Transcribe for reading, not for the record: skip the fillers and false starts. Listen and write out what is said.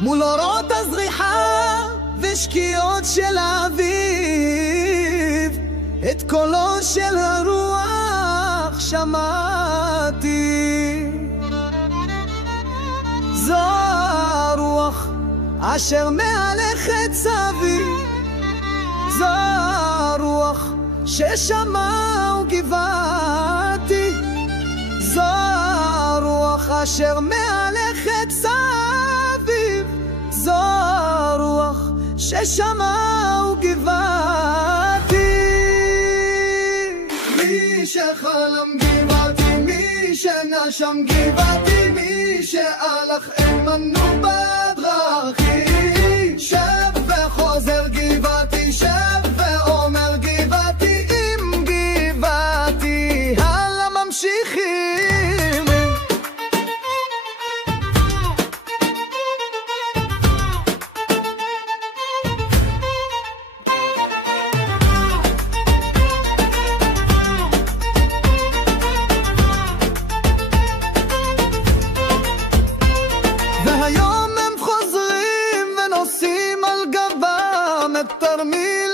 מול אורות הזריחה ושקיעות של האביב, את קולו של הרוח שמעתי. זו הרוח אשר מהלכת סביב, זו הרוח ששמעו גבעתי, זו הרוח אשר מהלכת סביב, זו הרוח ששמעו גבעתי. מי שחלם גבעתי, מי שנשם גבעתי, מי שהלך אמנו בדרכים, שב וחוזר גבעתי, שב ואומר גבעתי, עם גבעתי הלאה ממשיכים. והיום הם חוזרים ונושאים על גבם את תרמיל